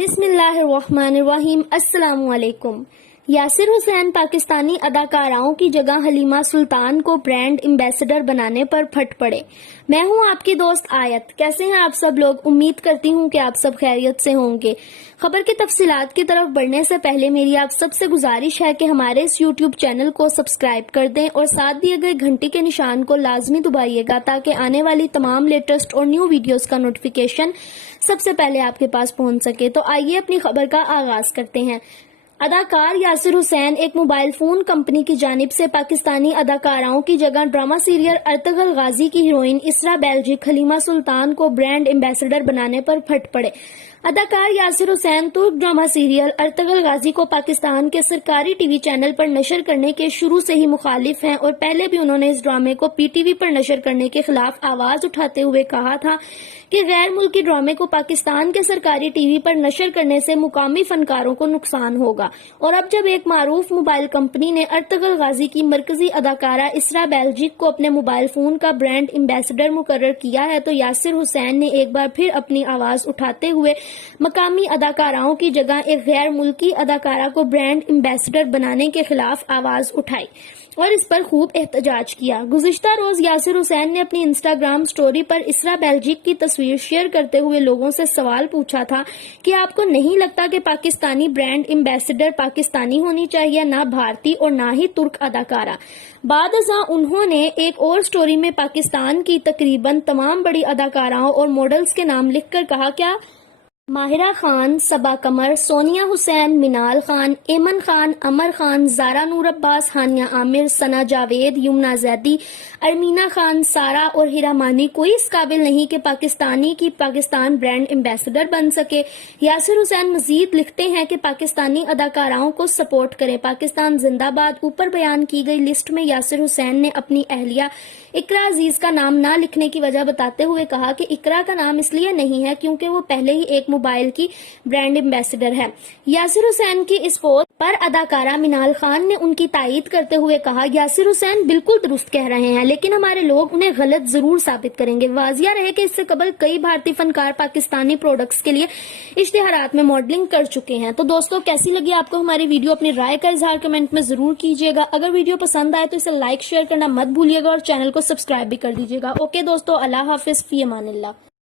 بسم اللہ الرحمن الرحیم۔ السلام علیکم۔ یاسر حسین پاکستانی اداکاراؤں کی جگہ حلیمہ سلطان کو برانڈ ایمبیسڈر بنانے پر پھٹ پڑے۔ میں ہوں آپ کی دوست آیت۔ کیسے ہیں آپ سب لوگ؟ امید کرتی ہوں کہ آپ سب خیریت سے ہوں گے۔ خبر کی تفصیلات کی طرف بڑھنے سے پہلے میری آپ سب سے گزارش ہے کہ ہمارے اس یوٹیوب چینل کو سبسکرائب کر دیں اور ساتھ دیے گئے گھنٹی کے نشان کو لازمی دبائیے گا تاکہ آنے والی تمام لیٹسٹ اور نیو ویڈیوز کا نوٹیفیکیشن سب سے پہلے آپ کے پاس پہنچ سکے۔ تو آئیے اپنی خبر کا آغاز کرتے ہیں۔ اداکار یاسر حسین ایک موبائل فون کمپنی کی جانب سے پاکستانی اداکاراؤں کی جگہ ڈرامہ سیریل ارطغرل غازی کی ہیروئن اسرا بیلجک حلیمہ سلطان کو برانڈ ایمبیسڈر بنانے پر پھٹ پڑے۔ اداکار یاسر حسین ترک ڈرامہ سیریل ارطغرل غازی کو پاکستان کے سرکاری ٹی وی چینل پر نشر کرنے کے شروع سے ہی مخالف ہیں اور پہلے بھی انہوں نے اس ڈرامے کو پی ٹی وی پر نشر کرنے کے خلاف آواز اٹھاتے ہوئے کہا تھا کہ غیر ملکی ڈرامے کو پاکستان کے سرکاری ٹی وی پر نشر کرنے سے مقامی فنکاروں کو نقصان ہوگا۔ اور اب جب ایک معروف موبائل کمپنی نے ارطغرل غازی کی مرکزی اداکارہ اسرا بیلجک کو اپنے موبائل فون کا برانڈ ایمبیسڈر مقرر کیا ہے تو یاسر حسین نے ایک بار پھر اپنی آواز اٹھاتے ہوئے مقامی اداکاراؤں کی جگہ ایک غیر ملکی اداکارہ کو برانڈ ایمبیسڈر بنانے کے خلاف آواز اٹھائی اور اس پر خوب احتجاج کیا۔ گزشتہ روز یاسر حسین نے اپنی انسٹاگرام سٹوری پر اسرا بیلجک کی تصویر شیئر کرتے ہوئے لوگوں سے سوال پوچھا تھا کہ آپ کو نہیں لگتا کہ پاکستانی برانڈ ایمبیسڈر پاکستانی ہونی چاہیے، نہ بھارتی اور نہ ہی ترک اداکارہ۔ بعد ازاں انہوں نے ایک اور سٹوری میں پاکستان کی تقریباً تمام بڑی اداکاراؤں اور ماڈلز کے نام لکھ کر کہا کیا ماہرہ خان، صبا قمر، سونیا حسین، منال خان، ایمن خان، امر خان، زارا نور عباس، ہانیہ عامر، ثنا جاوید، یمنا زیدی، ارمینا خان، سارا اور ہیرا مانی کوئی اس قابل نہیں کہ پاکستان برانڈ ایمبیسڈر بن سکے۔ یاسر حسین مزید لکھتے ہیں کہ پاکستانی اداکاراؤں کو سپورٹ کریں، پاکستان زندہ باد۔ اوپر بیان کی گئی لسٹ میں یاسر حسین نے اپنی اہلیہ اقرا عزیز کا نام نہ لکھنے کی وجہ بتاتے ہوئے کہا کہ اقرا کا نام اس لیے نہیں ہے کیونکہ وہ پہلے ہی ایک موبائل کی برانڈ ایمبیسڈر ہے۔ یاسر حسین کی اس پوسٹ پر اداکارہ منال خان نے ان کی تائید کرتے ہوئے کہا یاسر حسین بالکل درست کہہ رہے ہیں لیکن ہمارے لوگ انہیں غلط ضرور ثابت کریں گے۔ واضح رہے کہ اس سے قبل کئی بھارتی فنکار پاکستانی پروڈکٹس کے لیے اشتہارات میں ماڈلنگ کر چکے ہیں۔ تو دوستوں کیسی لگی آپ کو ہماری ویڈیو؟ اپنی رائے کا اظہار کمنٹ میں ضرور کیجیے گا۔ اگر ویڈیو پسند آئے تو اسے لائک شیئر کرنا مت بھولیے گا اور چینل کو سبسکرائب بھی کر دیجیے گا۔ اوکے دوستوں، اللہ حافظ، فی امان اللہ۔